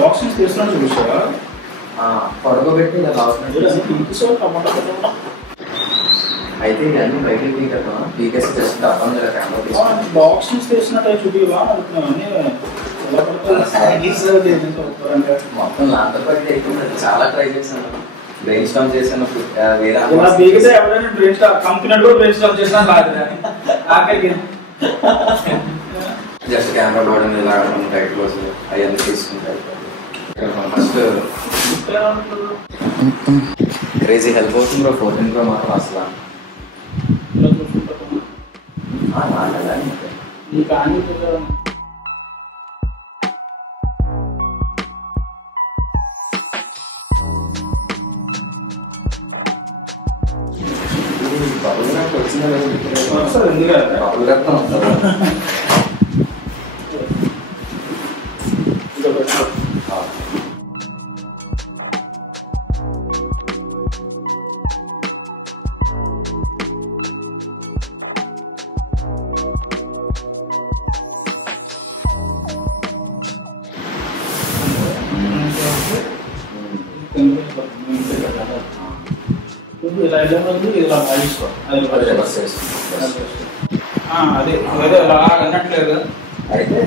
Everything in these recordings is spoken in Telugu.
బాక్స్ తీసుకున్నాడు చూసావా పడుకోబెట్టి ఇలా టమాటా అయితే ఇవన్నీ బయటకి పీకటం పీకేసి జస్ట్ తప్పని బాక్స్ తీసినట్టు చూపివా మొత్తం లాంత పట్టి అయిపోయింది. చాలా ట్రై చేశాను, బ్రెయిన్ స్టామ్ చేశాను. వేరే ఎవరైనా బ్రెయిన్ స్టామ్ కంపెనీ కూడా బ్రెయిన్ స్టామ్ చేసినా కాదు ఆఖరికి జస్ట్ కెమెరా బోర్డు మీద లాగడం టైట్ క్లోజ్ అవన్నీ తీసుకుంటాయి. ఫస్ట్ క్రేజీ హెల్ప్ అవుతుంది బ్రో. 14 Pro మాత్రం అసలు బబుల్ వచ్చిందా బబుల్ రక్తం ఇలా ఇలా అదే ఏదో ఇలా అన్నట్లేదు. అయితే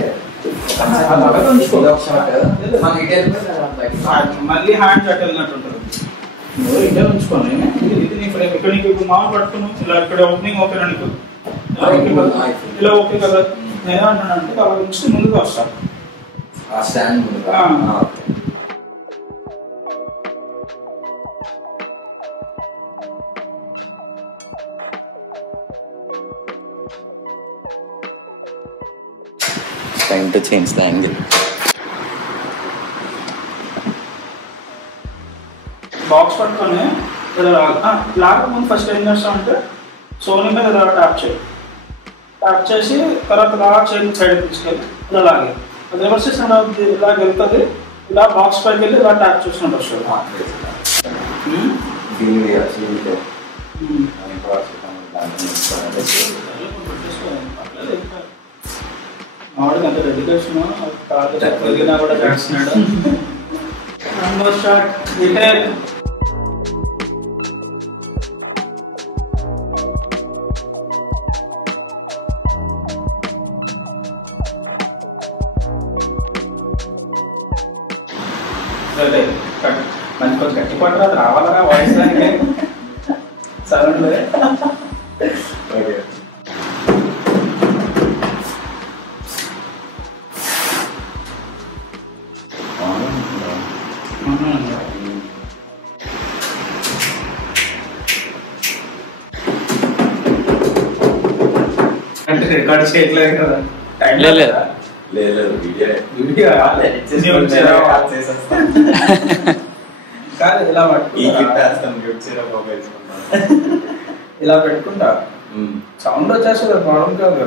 మళ్ళీ హ్యాండ్ షాట్ వెళ్ళినట్టు ఉంటుంది. ఇదే ఉంచుకోండి. ఇది ఇక్కడ నీకు మామూలు పట్టుకున్నాం ఇలా ఇక్కడ ఓపెనింగ్ ఓకే నీకు ఇలా ఓకే కదా. నేనేమంటున్నా అంటే అలా ఉంచి ముందుకు వస్తా. Time to change the angle. Box పట్టుకొని లాగా ముందు ఫస్ట్ ఏం చేస్తామంటే సోనీ మీద ఇలా ట్యాప్ చేయి. ట్యాప్ చేసి తర్వాత ఇలా చేయి సైడ్ తీసుకెళ్ళి ఇలా లాగే. అది రివర్స్ చేసిన ఇలాగ వెళ్తుంది. ఇలా బాక్స్ పైకి వెళ్ళి ఇలా ట్యాప్ చేసినట్టు వస్తుంది. మావాడికి అంత డెడికేషన్ కాదు కూడా చేస్తున్నాడు. మనకి కొంచెం గట్టి పట్టరా రావాలరా వాయిస్ దానికి సౌండ్. అంటే రికార్డ్ చేయట్లేదు కదా. కాదు ఇలా ఇలా పెట్టుకుంటా సౌండ్ వచ్చేస్తుంది. ప్రాబ్లం కాదు.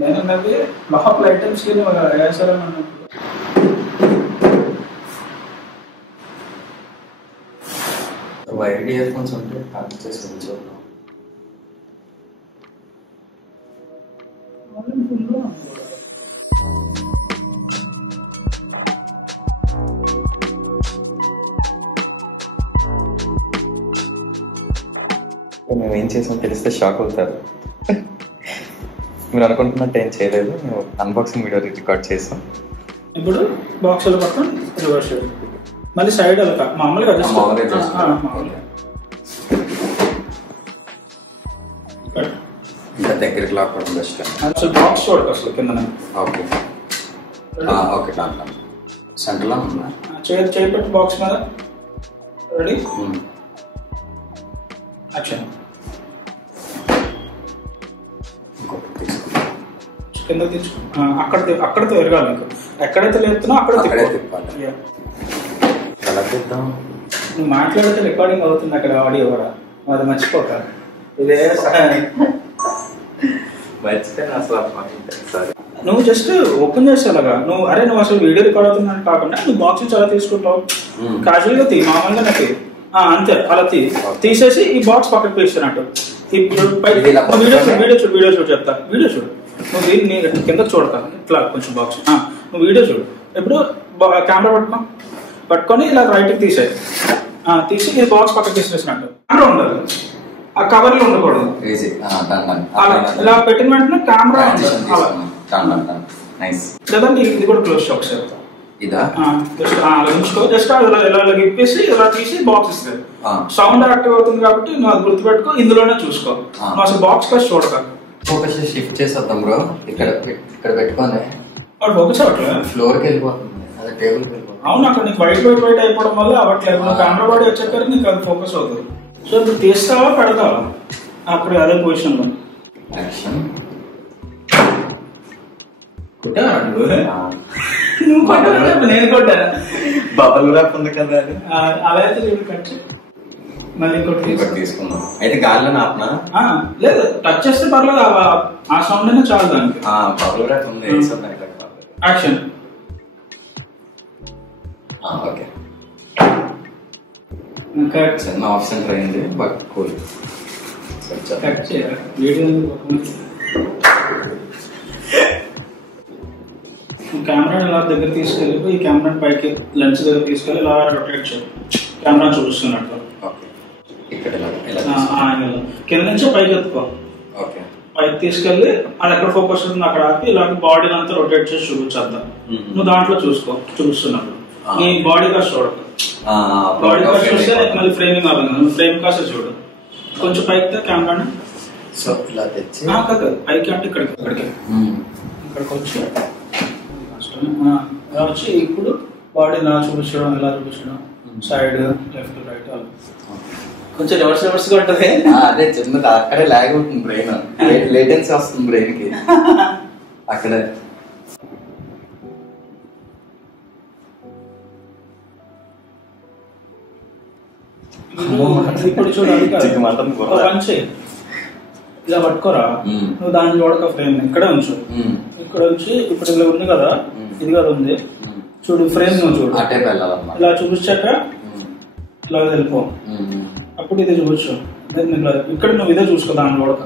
నేను అన్నది లోపల ఐటమ్స్ కి వేసారని వైర్డ్ ఇయర్ ఫోన్స్ ఉంటే కనెక్ట్ చేసుకుని చూద్దాం. మేము ఏం చేసాం తెలిస్తే షాక్ అవుతారు. మీరు అనుకుంటున్నట్టు ఏం చేయలేదు. మేము అన్బాక్సింగ్ వీడియో రికార్డ్ చేసాం. ఇప్పుడు బాక్స్ లో పక్కన రివర్స్ మళ్ళీ సైడ్ మామూలుగా ఇంకా దగ్గరికి లాక్కోవడం బెస్ట్. అసలు బాక్స్ చూడక అసలు కింద. ఓకే ఓకే సెంటర్లో ఉన్నా. చేపెట్టి బాక్స్ మీద రెడీ యాక్షన్. కింద తీసుకో. అక్కడితో ఎరగాలి. నీకు ఎక్కడైతే లేపుతున్నా అక్కడ తిప్పాలి. ఎలా తిప్పాం? నువ్వు మాట్లాడితే రికార్డింగ్ అవుతుంది అక్కడ ఆడియో కూడా. అది మర్చిపోక. ఇదే నువ్వు జస్ట్ ఓపెన్ చేసేలాగా నువ్వు నువ్వు అసలు వీడియో రికార్డ్ అవుతుందని కాకుండా నువ్వు బాక్స్ చాలా తీసుకుంటావు. క్యాజువల్ గా తీ, మామూలుగా నాకు అంతే అలా తీసేసి ఈ బాక్స్ పక్కకు వేస్తున్నట్టు. వీడియో చూడు చెప్తా. వీడియో చూడు. నువ్వు కింద చూడతా ఇట్లా కొంచెం బాక్స్. నువ్వు వీడియో చూడు. ఇప్పుడు కెమెరా పట్టుకొని ఇలా రైట్కి తీసేయి. తీసి ఈ బాక్స్ పక్కకి తీసేసినట్టు కెమెరా ఉండదు, ఆ కవర్లో ఉండకూడదు. ఇలా పెట్టిన వెంటనే కెమెరా లేదంటే ఇది కూడా క్లోజ్ ఒకసారి ఉంచుకో. జస్ట్ ఇలా ఇప్పేసి ఇలా తీసి బాక్స్ ఇస్తుంది. సౌండ్ యాక్టివ్ అవుతుంది కాబట్టి నువ్వు అది గుర్తుపెట్టుకో, ఇందులోనే చూసుకో. నువ్వు అసలు బాక్స్ కాస్ట్ చూడక ఫోకస్ షిఫ్ట్ చేసేద్దాం బ్రో. ఇక్కడ పెట్టుకోండి, ఫోకస్ అవ్వట్లేదు, ఫ్లోర్కి వెళ్ళిపోతుంది, అదే టేబుల్కి వెళ్ళిపోతుంది. అవును, అక్కడ నీకు వైట్ అయిపోవడం వల్ల అవ్వట్లేదు. కెమెరా బాడీ వచ్చాక నీకు అది ఫోకస్ అవుతుంది. సో ఇప్పుడు తీస్తావా పెడతావా అక్కడ అదే పొజిషన్ లో? యాక్షన్. నువ్వు కొట్టాను, నేను కొట్టాను. బబల్ ర్యాప్ ఉంది కదా, అలా అయితే కట్ మళ్ళీ తీసుకున్నాం. అయితే గాలిలో ఆపనా? లేదు, టచ్ చేస్తే పర్లేదు, ఆ సౌండ్ అయినా చాలు దానికి. బబల్ ర్యాప్ ఉంది. యాక్షన్. ఓకే, చిన్న ఆప్షన్ అయింది బట్ కూల్. కెమెరా ఇలా దగ్గర తీసుకెళ్ళి ఈ కెమెరా పైకి లెన్స్ దగ్గర తీసుకెళ్ళి ఇలా రొటేట్ చేయాలి, కెమెరా చూపిస్తున్నట్టు. కింద నుంచి పైకి ఎత్తుకో, పైకి తీసుకెళ్ళి అది ఎక్కడ ఫోకస్ అవుతుంది అక్కడ ఆపి ఇలా బాడీని అంతా రొటేట్ చేసి చూపించేద్దాం. నువ్వు దాంట్లో చూపిస్తున్నప్పుడు నీ బాడీ కాస్ట్ చూడకు. బాడీ కాస్ట్ చూస్తే మళ్ళీ ఫ్రేమింగ్ అవ్వాలి, నువ్వు ఫ్రేమ్ కాస్ట్ చూడు. కొంచెం పైకి కెమెరాని పైకి అంటే ఇక్కడికి వచ్చి వచ్చి ఇప్పుడు బాడీ ఇలా చూపించడం, ఇలా చూపించడం, సైడ్ లెఫ్ట్ రైట్ అలా కొంచెం రివర్స్ గా ఉంటది. అదే చిన్నది అక్కడే లాగ్ అవుతుంది బ్రెయిన్, లేటెన్సీ వస్తుంది బ్రెయిన్ కి అక్కడే. ఇప్పుడు చూడాలి పంచి ఇలా పట్టుకోరా, నువ్వు దాన్ని చూడక ఫ్రేమ్ ఇక్కడే ఉంచు. ఇక్కడ ఉంచి ఇప్పుడు ఇలా ఉంది కదా, ఇది కదా ఉంది చూడు, ఫ్రేమ్ నువ్వు చూడు. ఇలా చూపించాక ఇలా వెళ్ళిపో, అప్పుడు ఇదే చూపించు. ఇక్కడ నువ్వు ఇదే చూసుకో దాన్ని చూడక.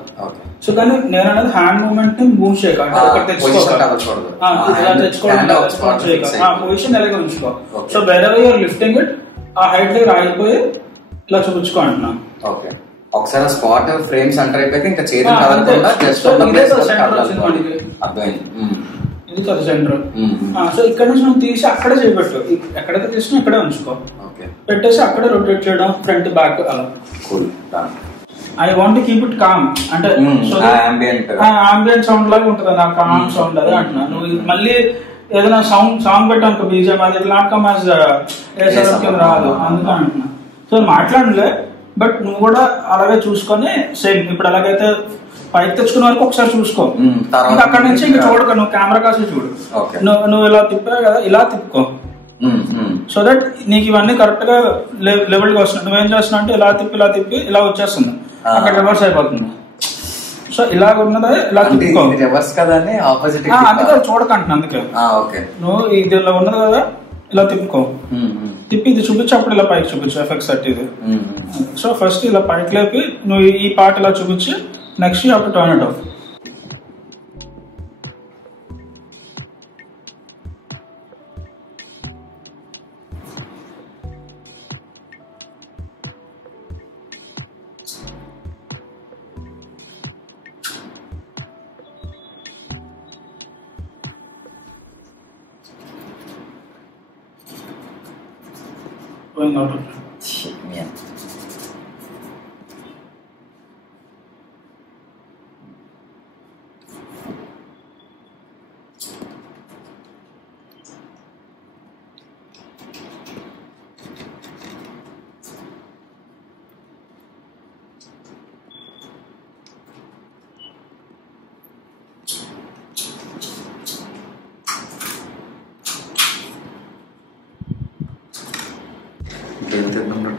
సో కానీ నేను అనేది హ్యాండ్ మూవ్మెంట్ మూవ్ చేయక, పొజిషన్ ఎలాగే ఉంచుకో. సో వేరే లిఫ్టింగ్ ఇట్ ఆ హైట్ దగ్గర ఆగిపోయి ఇలా చూపించుకో అంటున్నా. ఒకసారి స్పాట్ ఫ్రేమ్ సెంటర్ అయిపోయాక ఇంకా చేతులు ఇది కదా సెంటర్. సో ఇక్కడ నుంచి నువ్వు తీసి అక్కడే చేయబెట్టు, ఎక్కడైతే తీసినా ఇక్కడే ఉంచుకో, పెట్టేసి అక్కడే రొటేట్ చేయడం ఫ్రంట్ బ్యాక్ అలా. I want to keep it calm అంటే అంబియంట్ సౌండ్ లాగా ఉంటుంది, నా కామ్ సౌండ్ అదే అంటున్నా. నువ్వు మళ్ళీ ఏదైనా సాంగ్ పెట్టాను బీజం అది ఇట్లా రాదు, అందుకని అంటున్నా. సో మాట్లాడలే, బట్ నువ్వు కూడా అలాగే చూసుకొని సేమ్ ఇప్పుడు ఎలాగైతే పైకి తెచ్చుకున్న వరకు ఒకసారి చూసుకో, ఇంకా అక్కడ నుంచి ఇంకా చూడక నువ్వు కెమెరా కాసి చూడు. నువ్వు ఇలా తిప్పావు కదా, ఇలా తిప్పుకో, సో దట్ నీకు ఇవన్నీ కరెక్ట్ గా లెవెల్ గా వస్తున్నాయి. నువ్వేం చేస్తున్నావు అంటే ఇలా తిప్పి ఇలా వచ్చేస్తుంది, అక్కడ రివర్స్ అయిపోతుంది. సో ఇలాగ ఉన్నదే ఇలా తిప్పుకో, రివర్స్ కదా ఆపోజిట్, అందుకే చూడకంటున్నా. అందుకే నువ్వు ఇది ఇలా ఉన్నది కదా, ఇలా తిప్పుకో, తిప్పి ఇది చూపించి అప్పుడు ఇలా పైకి చూపించు ఎఫెక్ట్ సెట్ ఇది. సో ఫస్ట్ ఇలా పైకి లేపి నువ్వు ఈ పార్ట్ ఇలా చూపించి నెక్స్ట్ అప్పుడు turn it of. Going out of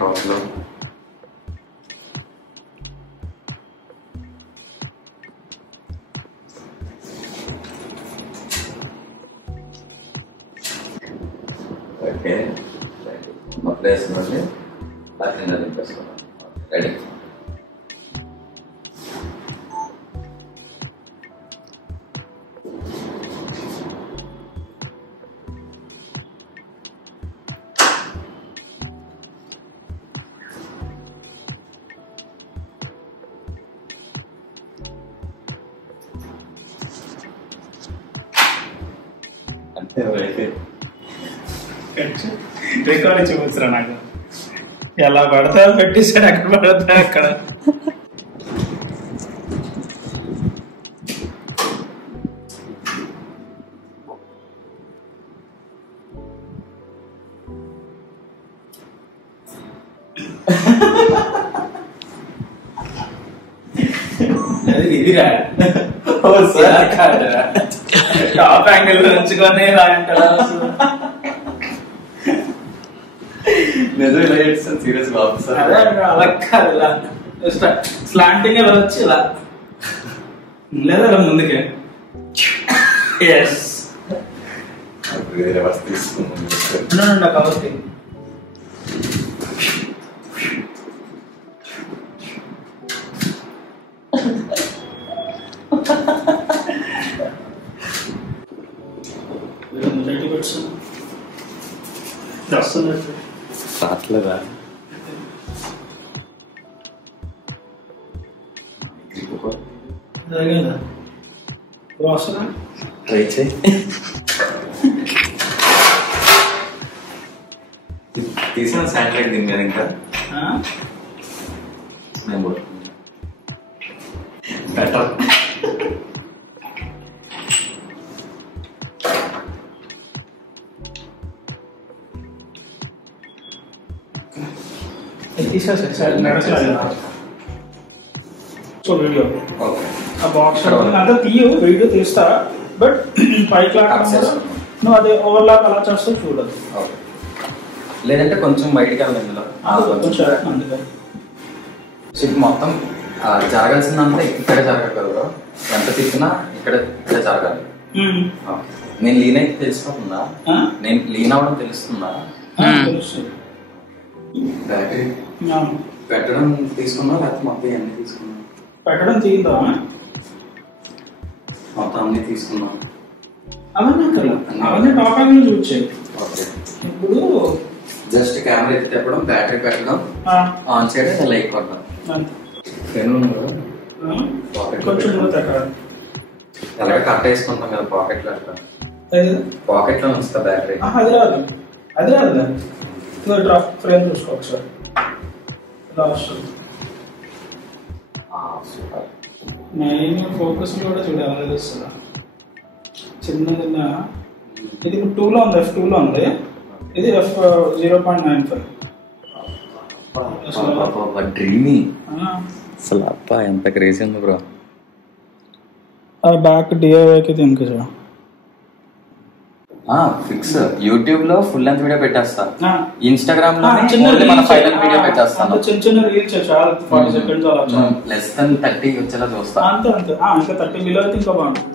top లో ఓకే ప్లేస్ నుండి కింద దింపేసుకున్నాం. రెడీ. రికార్డ్ చూపించరా నాకు, ఎలా పడతా పెట్టేసాడు, అక్కడ పడతా అక్కడ. ఇదిరా టాప్ యాంగిల్ ఉంచుకొని రాయంటారా? నిజం ఇలా చేస్తాను సీరియస్ బాబు. అదే అలా కాదు, ఇలా స్లాంటింగ్ ఇలా వచ్చి ఇలా లేదా ఇలా ముందుకే. ఎస్ రివర్స్ తీసుకున్నాను కాబట్టి రాట్లేదా? ట్రై చేయి. తీసిన శాటిలైట్ దీని మీద ఇంకా నేను బెటర్. సో వీడియో ఓకే ఆ బాక్స్ అంతా తీయు, వీడియో తీస్తా, బట్ పైకి నువ్వు అదే ఓవర్లాప్ అలా చేస్తే చూడదు. ఓకే, లేదంటే కొంచెం బయటికి వెళ్ళాలి ఇందులో. అందుకని సో ఇది మొత్తం జరగాల్సిందంతా ఇక్కడే జరగాలి కదా, ఎంత తిప్పినా ఇక్కడే జరగాలి. నేను లీన్ అయితే తెలిసిపోతుందా? నేను లీన్ అవ్వడం తెలుస్తుందా? బ్యాటరీ పెట్టడం తీసుకున్నా లేకపోతే మొత్తం అన్ని తీసుకున్నా? పెట్టడం తీద్దా, మొత్తం అన్ని తీసుకున్నా. అవన్నీ టాప్ యాంగిల్ చూపించాయి. ఓకే, ఇప్పుడు జస్ట్ కెమెరా ఎత్తి తిప్పడం, బ్యాటరీ పెట్టడం, ఆన్ చేయడం, లైక్ కొట్టడం. పెన్ కొంచెం ఎలాగ కట్ వేసుకుంటాం కదా పాకెట్ లో, పాకెట్ లో ఉంచుతా బ్యాటరీ. అది రాదు డ్రాప్ ఫ్రేమ్ చూసుకో ఒకసారి, ఇలా వస్తుంది. మెయిన్ ఫోకస్ కూడా చూడాలి తెలుస్తుందా, చిన్న చిన్న. ఇది ఇప్పుడు 2 లో ఉంది, F2 లో ఉంది, ఇది F0.95. డ్రీమీ అసలు అప్ప ఎంత క్రేజీ ఉంది బ్రో. బ్యాక్ డిఐవైకి దీనికి ఫిక్స్. యూట్యూబ్ లో ఫుల్ లెంత్ వీడియో పెట్టేస్తా, ఇన్స్టాగ్రామ్ లో మన ఫైనల్ వీడియో పెట్టేస్తాను. చిన్న చిన్న రీల్స్ చాలా 40 సెకండ్స్ అలా లెస్ దెన్ 30 వచ్చేలా చూస్తా. అంతే ఇంకా 30 బిలో అయితే ఇంకా బాగుంటుంది.